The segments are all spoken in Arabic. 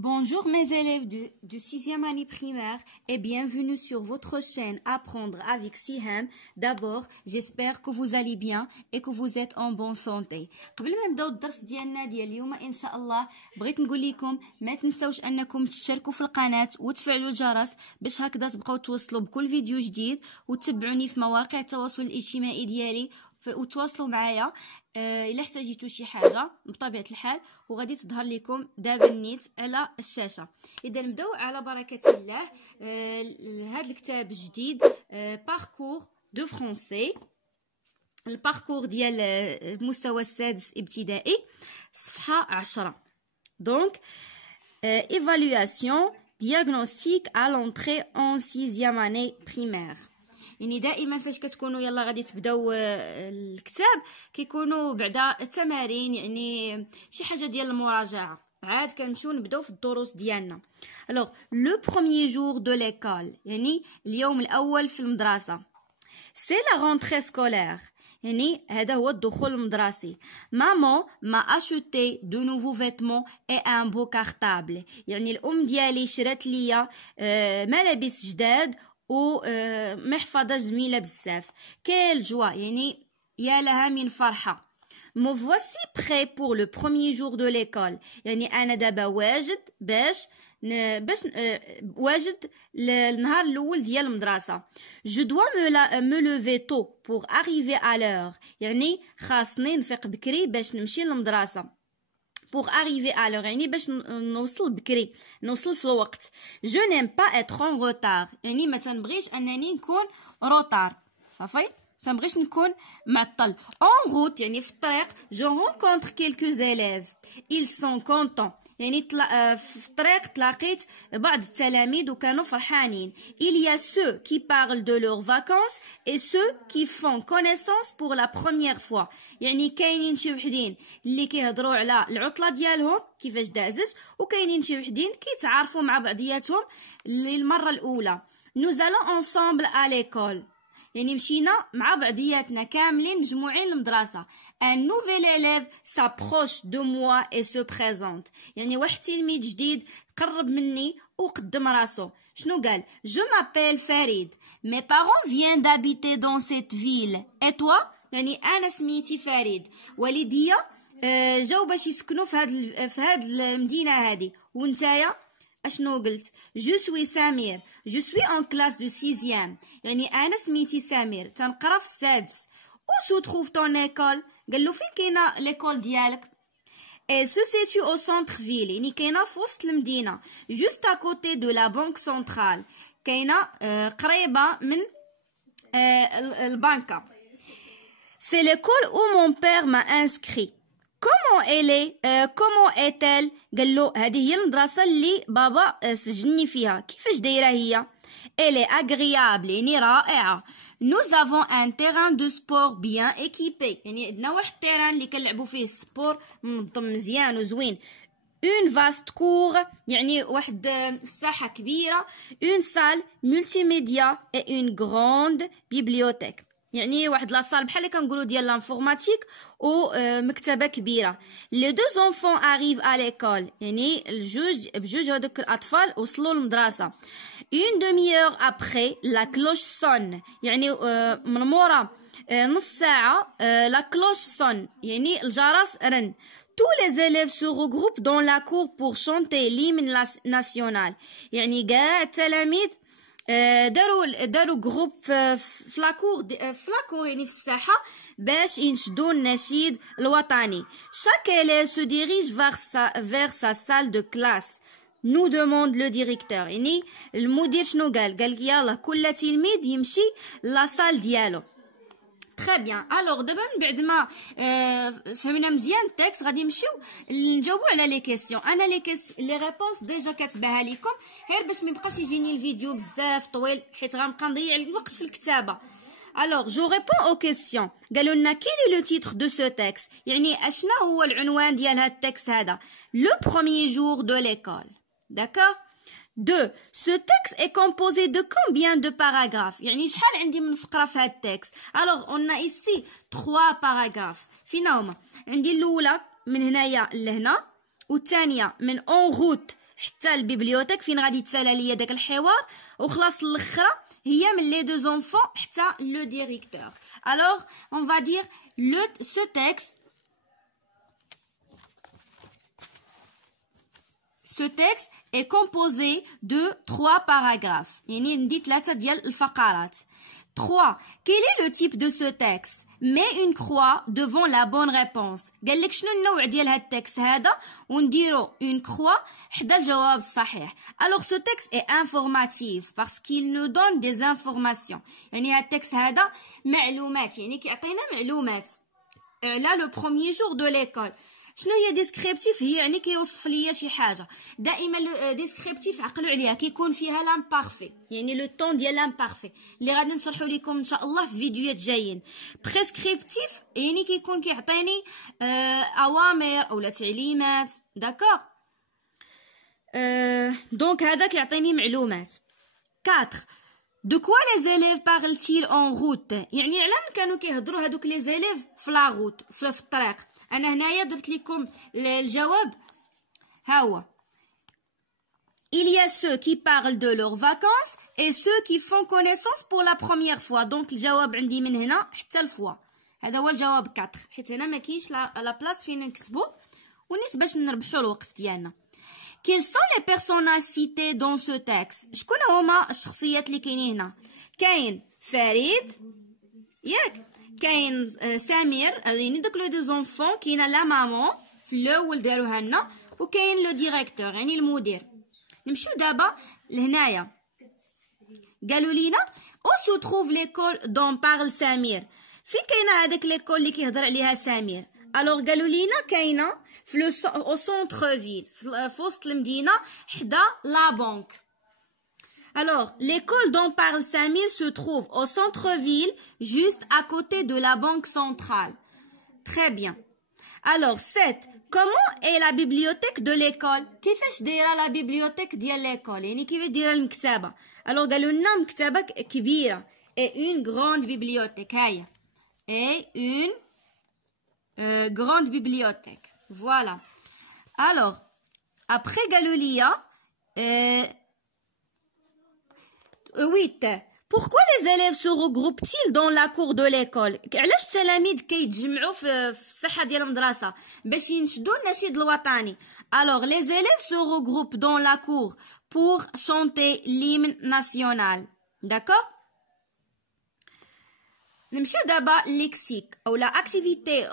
Bonjour mes élèves du 6e année primaire et bienvenue sur votre chaîne Apprendre avec Siham. D'abord, j'espère que vous allez bien et que vous êtes en bonne santé. قبل ما نبداو الدرس ديالنا ديال اليوم ان شاء الله بغيت نقول لكم ما تنساوش انكم تشتركوا في القناة وتفعلوا الجرس باش هكذا تبقاو توصلوا بكل فيديو جديد وتتبعوني في مواقع التواصل الاجتماعي ديالي وتواصلوا معايا الا احتاجيتوا شي حاجه بطبيعه الحال وغادي تظهر لكم دابا النيت على الشاشه. اذا نبداو على بركه الله. هذا الكتاب الجديد باركور دو فرونسي، الباركور ديال المستوى السادس ابتدائي، صفحه 10. دونك évaluation diagnostic à l'entrée en 6e année primaire. يعني دائما فاش كتكونوا يلا غادي تبداو الكتاب كيكونوا بعدا التمارين، يعني شي حاجه ديال المراجعه، عاد كنمشيو نبداو في الدروس ديالنا. الوغ لو بروميير جور دو ليكول، يعني اليوم الاول في المدرسه. سي لا رونتري سكولير، يعني هذا هو الدخول المدرسي. مامون ما اشوتي دو نوفو فيتمون اي ان بو كارطابل، يعني الام ديالي شرات ليا ملابس جداد و محفظة جميلة بزاف. كيل جوا، يعني يا لها من فرحة. مو فواسي بخي بور لو بروميير جور دو ليكول، يعني انا دابا واجد باش واجد النهار الاول ديال المدرسه. جو دوا مو لوفي تو بور اريفي ا لور، يعني خاصني نفيق بكري باش نمشي للمدرسه. pour arriver à l'heure، يعني باش نوصل بكري، نوصل في الوقت. je n'aime pas être en retard، يعني ما تنبغيش انني نكون روطار، صافي تنبغيش نكون معطل. en route، يعني في الطريق. je rencontre quelques élèves ils sont contents، يعني في الطريق تلاقيت بعض التلاميذ وكانوا فرحانين. il y a ceux qui parlent de leurs vacances et ceux qui font connaissance pour la première fois، يعني كاينين شي وحدين اللي كيهضروا على العطله ديالهم كيفاش دازت، وكاينين شي وحدين كيتعارفوا مع بعضياتهم للمره الاولى. nous allons ensemble à l'école، يعني مشينا مع بعضياتنا كاملين مجموعين للمدرسة. un nouvel élève s'approche de moi et se présente، يعني واحد تلميذ جديد قرب مني وقدم راسو. شنو قال؟ je m'appelle Farid، mes parents viennent d'habiter dans cette ville et toi، يعني انا سميتي فريد، والديا جاو باش يسكنوا في هاد المدينة هادي. وانتايا اشنو قلت؟ جو سوي سمير، جو سوي اون كلاس دو 6e، يعني انا سميتي سمير تنقرا في السادس. او سو تروف طون ايكول، قال له فين كاينه ليكول ديالك؟ اي سو سيتو او سونتر فيل، يعني كاينه في وسط المدينه. جوست ا كوتي دو لا بنك سنترال، كاينه قريبه من البنكه. سي ليكول او مون بير ما انسكري. comment elle est comment est-elle؟ قال له هذه هي المدرسه اللي بابا سجني فيها، كيفاش دايره هي؟ elle est agréable، يعني رائعه. nous avons un terrain de sport bien équipé، يعني عندنا واحد التيران اللي كنلعبوا فيه السبور منظم مزيان وزوين. une vaste cour، يعني واحد الساحه كبيره. une salle multimédia et une grande bibliothèque، يعني واحد لاصال بحال اللي كنقولوا ديال لانفورماتيك ومكتبه كبيره. لي دو زونفون اريف ا ليكول، يعني بجوج هذوك الاطفال وصلوا للمدرسه. اون دوميور ابري لا كلوش سون، يعني من مورا نص ساعه لا كلوش سون، يعني الجرس رن. tous les élèves se regroupent dans la cour pour chanter l'hymne national، يعني كاع التلاميذ داروا جروب في لاكور يعني في الساحه باش ينشدوا النشيد الوطني. chaque élève se dirige vers sa salle de classe nous demande le directeur، يعني المدير شنو قال يلا كل تلميذ يمشي لاصال ديالو. تري بيان. الوغ دابا من بعد ما فهمنا مزيان التكست غادي نمشيو نجاوبوا على لي كيسيون. انا لي ريبونس ديجا كاتباها لكم غير باش ما يبقاش يجيني الفيديو بزاف طويل حيت غنبقى نضيع الوقت في الكتابه. الوغ جو ريبون او كيسيون. قالوا لنا كيلي لو تيتر دو سو تكست، يعني اشنا هو العنوان ديال هاد التكست هذا؟ لو بروميير جور دو ليكول. داكور. 2. Ce texte est composé de combien de paragraphes؟ يعني شحال عندي من فقرة في هاد التكست؟ alors on a ici 3 paragraphes. فينا هما؟ عندي الأولى من هنايا لهنا، والثانية من en route حتى البيبليوتيك فين غادي يتسالى ليا داك الحوار، وخلاص الاخرى هي من لي دو زونفون حتى لو ديريكتور. alors on va dire ce texte est composé de 3 paragraphes. يعني ندي 3 ديال الفقرات. 3. Quel est le type de ce texte? Mets une croix devant la bonne réponse. قال لك شنو النوع ديال هاد التكست هذا ونديرو une croix حدا الجواب الصحيح. Alors ce texte est informatif parce qu'il nous donne des informations. يعني هاد التكست هذا معلومات، يعني كيعطينا معلومات على لو بروميير جور دو ليكول. شنو هي ديسكريبتيف؟ هي يعني كيوصف ليا شي حاجه. دائما لو ديسكريبتيف عقلوا عليها كيكون فيها لامبارفي، يعني لو طون ديال لامبارفي اللي غادي نشرحوا لكم ان شاء الله في فيديوهات جايين. بريسكريبتيف يعني كيكون كيعطيني اوامر اولا تعليمات. داكور دونك هذا كيعطيني معلومات. 4. De quoi les élèves parlent-ils en route؟ يعني على من كانوا كيهضروا هذوك لي زيليف في لا روت في الطريق. أنا هنايا درت لكم الجواب ها هو. Il y a ceux qui parlent de leurs vacances et ceux qui font connaissance pour la première fois. donc الجواب عندي من هنا حتى الفوا. هذا هو الجواب 4 حيت هنا ما كاينش لا بلاص فين نكتبو ونيت باش نربحوا الوقت ديالنا. Quels sont les personnages cités dans ce texte؟ شكون هما الشخصيات اللي كاينين هنا؟ كاين فريد ياك، كاين سمير، يعني دوك لو دو زونفون، كاينه لا مامون في الاول داروها لنا، وكاين لو ديريكتور يعني المدير. نمشيو دابا لهنايا قالوا لينا او سو تروف ليكول دون بارل سمير، فين كاينه هذاك ليكول اللي كيهضر عليها سمير؟ الوغ قالوا لينا كاينه في او سونتر فيل في وسط المدينه حدا لا بنك. Alors, l'école dont parle Samir se trouve au centre-ville, juste à côté de la banque centrale. Très bien. Alors, 7. Comment est la bibliothèque de l'école? كيفاش دايره la bibliothèque ديال l'école؟ يعني كيفاش دايره المكتبة؟ Alors, قالوا لنا مكتبة كبيرة. Et une grande bibliothèque. هاي. Et une grande bibliothèque. Voilà. Alors, après قالوا ليا 8. Pourquoi les élèves se regroupent-ils dans la cour de l'école؟ علاش التلاميذ كيتجمعوا في الساحه ديال المدرسه باش ينشدوا النشيد الوطني؟ Alors les élèves se regroupent dans la cour pour chanter l'hymne national. D'accord؟ نمشيو دابا ليكسيك او لا اكتيفيتي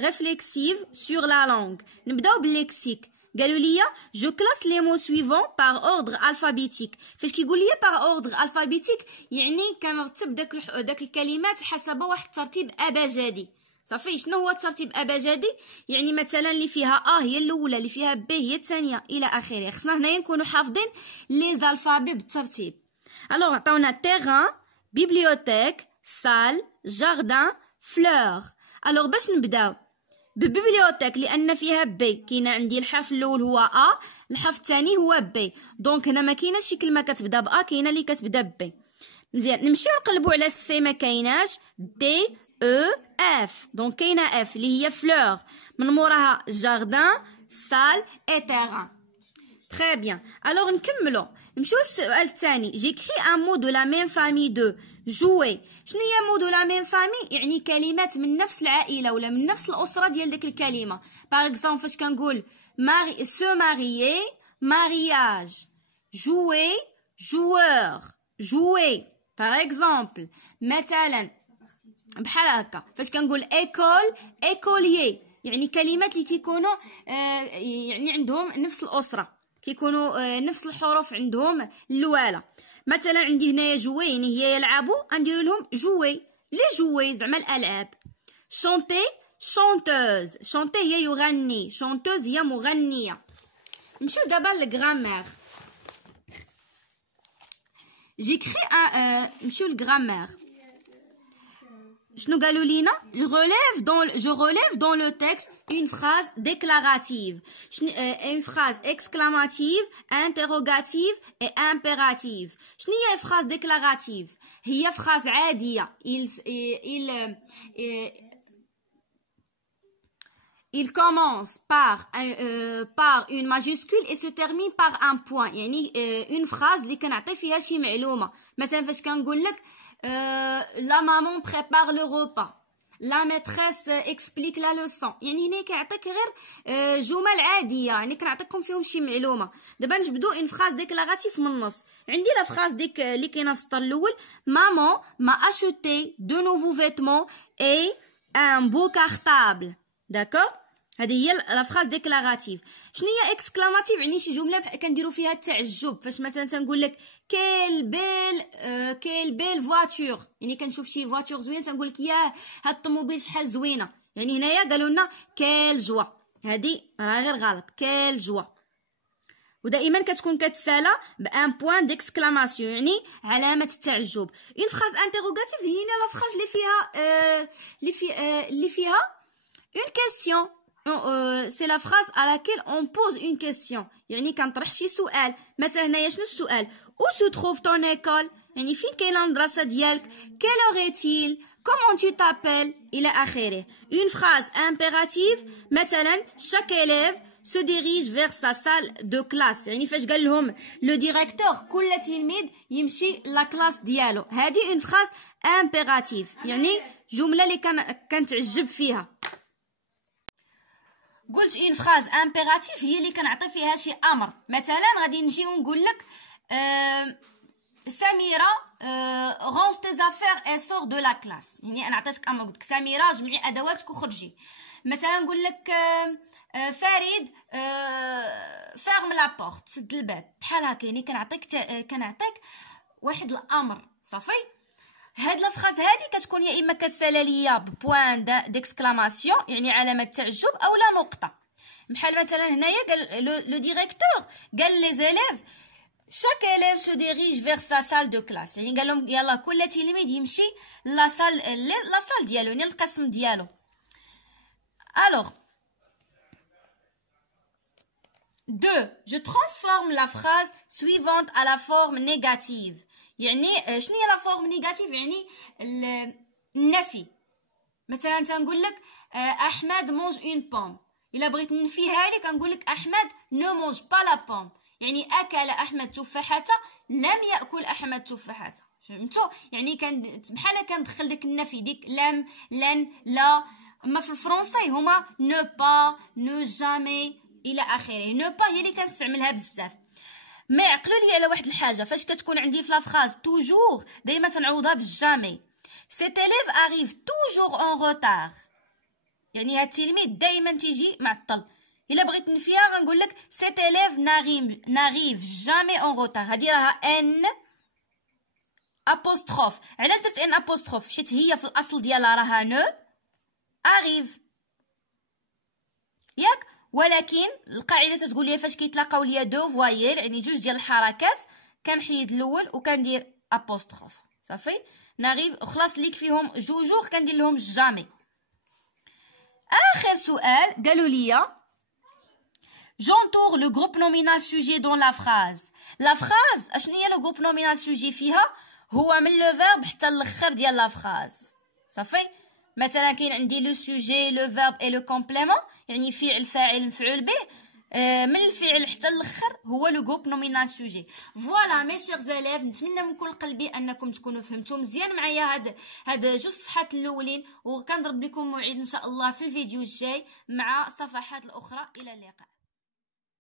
réflexive sur la langue. نبداو بالليكسيك. قالوا لي جو كلاس لي مو سويفون بار اوردر الفابيتيك. فاش كيقول لي بار اوردر الفابيتيك يعني كنرتب داك الكلمات حسب واحد الترتيب ابجدي. صافي. شنو هو الترتيب ابجدي؟ يعني مثلا اللي فيها هي الاولى، اللي فيها ب هي الثانيه الى اخره. خصنا هنايا نكونوا حافظين لي زالفابي بالترتيب. الوغ عطاونا تيران، بيبليوتيك، سال، جاردان، فلور. الوغ باش نبداو ببيبليوتيك لان فيها بي، كاينه عندي الحرف الاول هو الحرف الثاني هو بي، دونك هنا ما كايناش شي كلمه كتبدا كاينه اللي كتبدا بي. مزيان. نمشيو نقلبوا على السي، ما كايناش دي او اف، دونك كاينه اف اللي هي فلور، من موراها جاردان، سال اي تيران. تري بيان. الوغ نكملوا نمشيو للسؤال الثاني. جيكري ان مو دو لا ميم فامي دو جوي. شنو هي مو دو لا ميم فامي؟ يعني كلمات من نفس العائله ولا من نفس الاسره ديال ديك الكلمه. باغ اكزومبل فاش كنقول ماري سو ماريي، مارياج، جوي، جوور، جوي. باغ اكزومبل مثلا بحال هكا فاش كنقول ايكول، ايكوليي، يعني كلمات اللي تيكونوا يعني عندهم نفس الاسره، كيكونوا نفس الحروف عندهم الاولى. مثلا عندي هنايا جوي يعني هي يلعبوا، غندير لهم جوي، لي جوي زعما الالعاب. شونتي، شونتوز، شونتي هي يغني، شونتوز هي مغنيه. نمشيو دابا للغرامير. جيكري نمشيو للغرامير. شنو قالوا لينا؟ je relève dans le texte une phrase déclarative, une phrase exclamative, interrogative et impérative. شنو هي phrase déclarative؟ هي phrase عادية. il commence par une majuscule et se termine par un point. يعني une phrase اللي كنعطي فيها شي معلومة. مثلا فاش كنقول لك la maman prépare le repas, la maîtresse explique la leçon. يعني هنا كيعطيك غير جمل عادية، يعني كنعطيكم فيهم شي معلومة. دابا نجبدو une phrase déclarative من النص. عندي لا phrase ديك اللي كاينه في السطر الاول: maman m'a acheté de nouveaux vêtements et un beau cartable. داكور، هذه هي لا فراز ديكلاراتيف. شنو هي اكسكلاماتيف؟ يعني شي جمله كنديروا فيها التعجب. فاش مثلا تنقول لك كيل بيل فواتور، يعني كنشوف شي فواتور زوينه تنقول لك ياه هاد الطوموبيل شحال زوينه. يعني هنايا قالوا لنا كيل جوا، هذه راه غير غلط، كيل جوا. ودائما كتكون كتسالى بان بوين ديكسكلاماسيون، يعني علامه التعجب. اون فراز انتيروغاتيف هي لا فراز اللي فيها une question. C'est la phrase à laquelle on pose une question. يعني كنطرح شي سؤال. مثلا هنايا شنو السؤال؟ où se trouve ton école؟ يعني فين كاينه المدرسه ديالك؟ quelle heure est-il؟ comment tu t'appelles؟ الى اخره. une phrase impérative مثلا chaque élève se dirige vers sa salle de classe. يعني فاش قال لهم لو ديريكتور كل تلميذ يمشي لا كلاس ديالو، هذه une phrase impérative، يعني جمله اللي كنتعجب فيها. قلت اون فراز امبيراتيف هي اللي كنعطي فيها شي امر. مثلا غادي نجي ونقول لك سميره رونج تي زافير اي سور دو لا كلاس. يعني انا عطيتك امر، قلت لك سميره جمعي ادواتك وخرجي. مثلا نقول لك فريد فيرم لا بورت، سد الباب. بحال هكا، يعني كنعطيك واحد الامر صافي. هاد لا فراز هادي كتكون يا اما كتسالى ليا بوين ديكسكلاماسيون، يعني علامه تعجب، او لا نقطه. بحال مثلا هنايا قال لو ديريكتور قال لي زيليف chaque élève se dirige vers sa salle de classe. يعني قال لهم يلا كل تلميذ يمشي لا سال ديالو، يعني القسم ديالو. alors 2 je transforme la phrase suivante à la forme négative. يعني شنو هي لا فورم نيجاتيف؟ يعني النفي. مثلا تنقول لك احمد مونج اون بوم. الا بغيت ننفيها لك كنقول لك احمد نو مونج با لا بوم، يعني اكل احمد تفاحه، لم ياكل احمد تفاحه. فهمتوا؟ يعني بحال كندخل داك النفي، ديك لم، لن، لا. اما في الفرنسي هما نو با، نو جامي الى اخره. نو با هي اللي كنستعملها بزاف. ما يعقلوا لي على واحد الحاجه، فاش كتكون عندي في لا فراز توجور دائما تنعوضها بالجامي. سيت élève arrive toujours en retard، يعني هاد التلميذ دائما تيجي معطل. الا بغيت نفيها غنقول لك سيت élève n'arrive jamais en retard. هذه راها ان apostrophe. علاش درت ان apostrophe؟ حيت هي في الاصل ديالها راها نو arrive ياك، ولكن القاعده تتقول لي فاش كيتلاقاو ليا دو فوايير، يعني جوج ديال الحركات، كنحيد الاول وكندير ابوستروف صافي. ناريف خلاص ليك فيهم جوجور كندير لهم جامي. اخر سؤال قالوا لي j'entoure le groupe nominal sujet dans la phrase. لا فراز اشنو هي لو جروب نومينال سوجي فيها؟ هو من لو فيرب حتى الاخر ديال لا فراز صافي. مثلا كاين عندي لو سوجي، لو فيرب اي لو كومبليمون، يعني فعل، فاعل، مفعول به. من الفعل حتى الاخر هو لو جروب نومينال سوجي. فوالا مي شيغ زيليف، نتمنى من كل قلبي انكم تكونوا فهمتوا مزيان معايا هاد جوج صفحات الاولين، وكنضرب لكم موعد ان شاء الله في الفيديو الجاي مع الصفحات الاخرى. الى اللقاء.